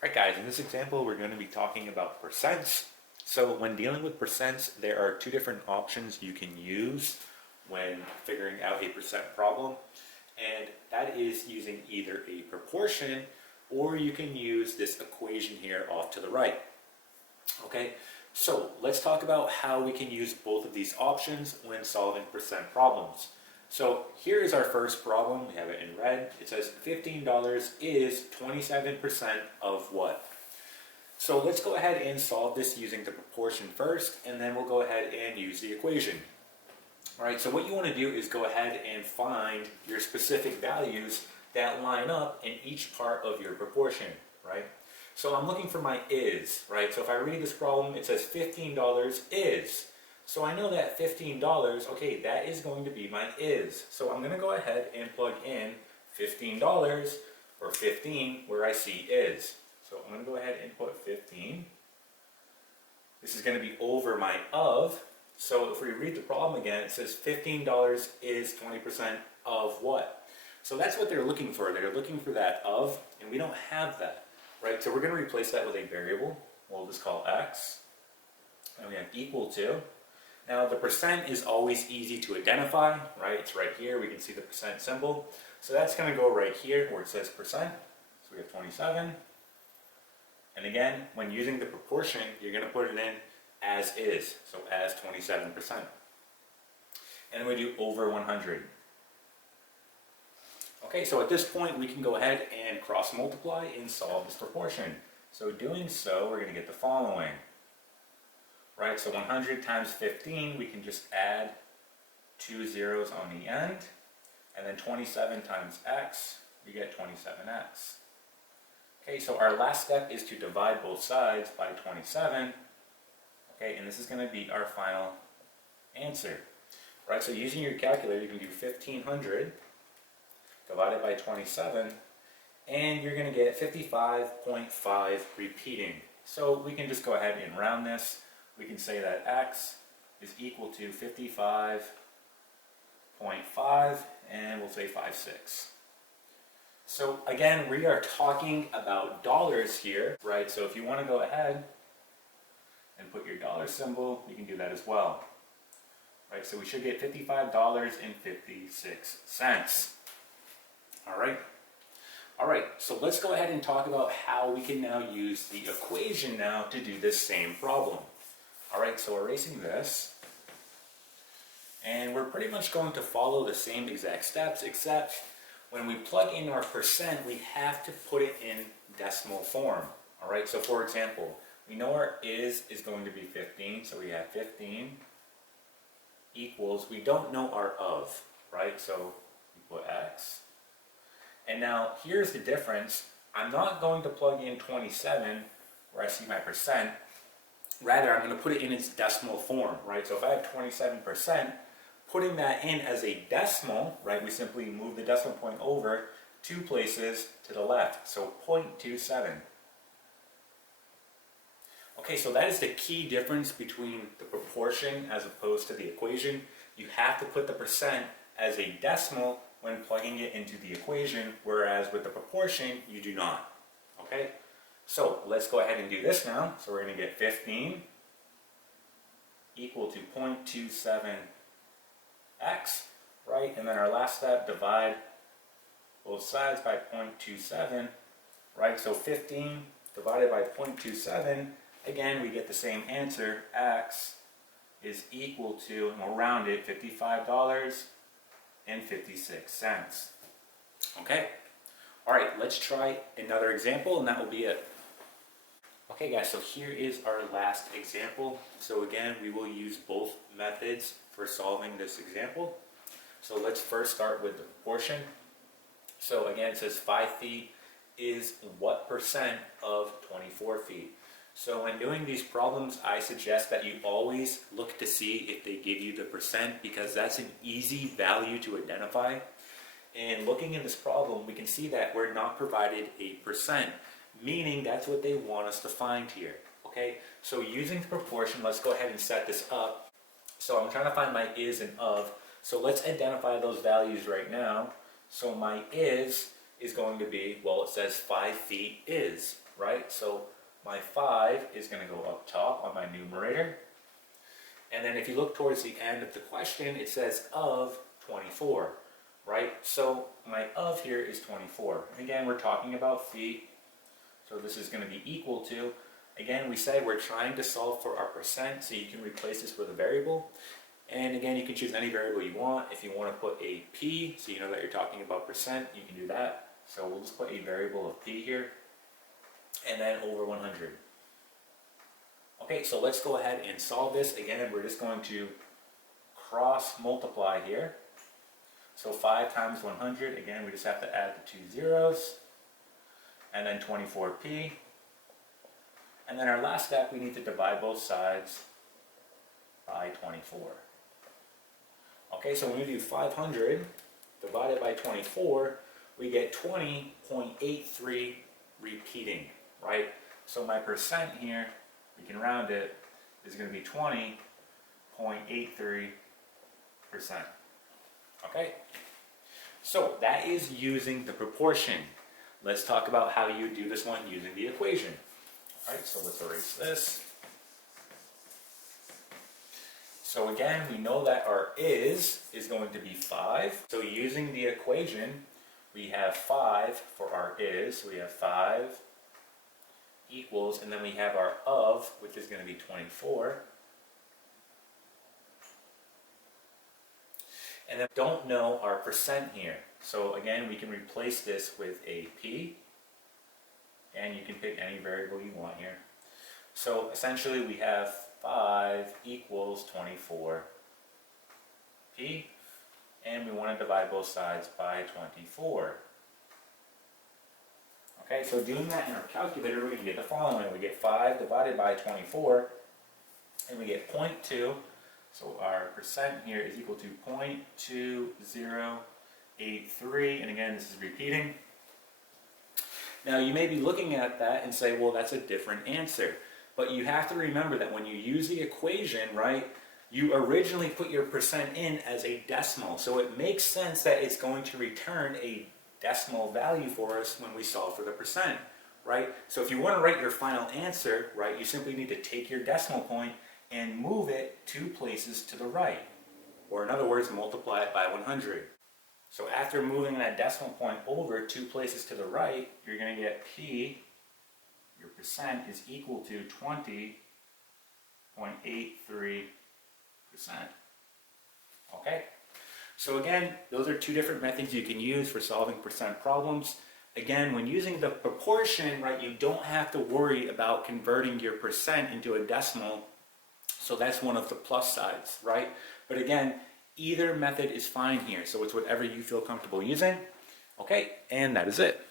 Alright guys, in this example we're going to be talking about percents. So when dealing with percents, there are two different options you can use when figuring out a percent problem. And that is using either a proportion or you can use this equation here off to the right. Okay, so let's talk about how we can use both of these options when solving percent problems. So here is our first problem. We have it in red. It says $15 is 27% of what? So let's go ahead and solve this using the proportion first, and then we'll go ahead and use the equation. All right, so what you want to do is go ahead and find your specific values that line up in each part of your proportion, right? So I'm looking for my is, right? So if I read this problem, it says $15 is. So I know that $15, okay, that is going to be my is. So I'm going to go ahead and plug in $15 or 15 where I see is. So I'm going to go ahead and put 15. This is going to be over my of. So if we read the problem again, it says $15 is 20% of what? So that's what they're looking for. They're looking for that of, and we don't have that, right? So we're going to replace that with a variable. We'll just call x. And we have equal to. Now the percent is always easy to identify, right? It's right here. We can see the percent symbol. So that's going to go right here where it says percent. So we have 27. And again, when using the proportion, you're going to put it in as is. So as 27%. And then we do over 100. Okay, so at this point, we can go ahead and cross multiply and solve this proportion. So doing so, we're going to get the following. Right, so 100 times 15, we can just add 2 zeros on the end. And then 27 times x, we get 27x. Okay, so our last step is to divide both sides by 27. Okay, and this is going to be our final answer. Right, so using your calculator, you can do 1500 divided by 27, and you're going to get 55.5 repeating. So we can just go ahead and round this. We can say that x is equal to 55.5, and we'll say 56. So again, we are talking about dollars here, right? So if you want to go ahead and put your dollar symbol, you can do that as well. Right, so we should get $55.56. All right, so let's go ahead and talk about how we can now use the equation now to do this same problem. All right, so erasing this, and we're pretty much going to follow the same exact steps, except when we plug in our percent, we have to put it in decimal form. All right, so for example, we know our is going to be 15, so we have 15 equals, we don't know our of, right? So we put x. And now here's the difference. I'm not going to plug in 27 where I see my percent. Rather, I'm going to put it in its decimal form, right? So if I have 27%, putting that in as a decimal, right, we simply move the decimal point over 2 places to the left. So 0.27. Okay, so that is the key difference between the proportion as opposed to the equation. You have to put the percent as a decimal when plugging it into the equation, whereas with the proportion, you do not. Okay? So let's go ahead and do this now. So we're going to get 15 equal to 0.27x, right? And then our last step, divide both sides by 0.27, right? So 15 divided by 0.27, again, we get the same answer. X is equal to, and we'll round it, $55.56. Okay? All right, let's try another example, and that will be it. Okay guys, so here is our last example. So again, we will use both methods for solving this example. So let's first start with the proportion. So again, it says 5 feet is what percent of 24 feet? So when doing these problems, I suggest that you always look to see if they give you the percent, because that's an easy value to identify. And looking in this problem, we can see that we're not provided a percent, meaning that's what they want us to find here. Okay, so using the proportion, let's go ahead and set this up. So I'm trying to find my is and of. So let's identify those values right now. So my is going to be, well, it says 5 feet is, right? So my 5 is going to go up top on my numerator. And then if you look towards the end of the question, it says of 24, right? So my of here is 24. Again, we're talking about feet. So this is going to be equal to, again, we say we're trying to solve for our percent, so you can replace this with a variable. And again, you can choose any variable you want. If you want to put a p, so you know that you're talking about percent, you can do that. So we'll just put a variable of p here, and then over 100. Okay, so let's go ahead and solve this. Again, we're just going to cross multiply here. So 5 times 100, again, we just have to add the 2 zeros, and then 24p. And then our last step, we need to divide both sides by 24. Okay, so when we do 500 divided by 24, we get 20.83 repeating, right? So my percent here, we can round it, is going to be 20.83%. Okay? So that is using the proportion. Let's talk about how you do this one using the equation. Alright, so let's erase this. So again, we know that our is going to be 5. So using the equation, we have 5 for our is. So we have 5 equals, and then we have our of, which is going to be 24. And then don't know our percent here. So again, we can replace this with a p. And you can pick any variable you want here. So essentially we have 5 equals 24p. And we want to divide both sides by 24. Okay, so doing that in our calculator, we can get the following. We get 5 divided by 24, and we get 0.2. So our percent here is equal to 0.2083, and again, this is repeating. Now, you may be looking at that and say, well, that's a different answer. But you have to remember that when you use the equation, right, you originally put your percent in as a decimal. So it makes sense that it's going to return a decimal value for us when we solve for the percent, right? So if you want to write your final answer, right, you simply need to take your decimal point and move it 2 places to the right. Or in other words, multiply it by 100. So after moving that decimal point over 2 places to the right, you're going to get p, your percent, is equal to 20.83%. Okay? So again, those are 2 different methods you can use for solving percent problems. Again, when using the proportion, right, you don't have to worry about converting your percent into a decimal. So that's one of the plus sides, right? But again, either method is fine here. So it's whatever you feel comfortable using. Okay, and that is it.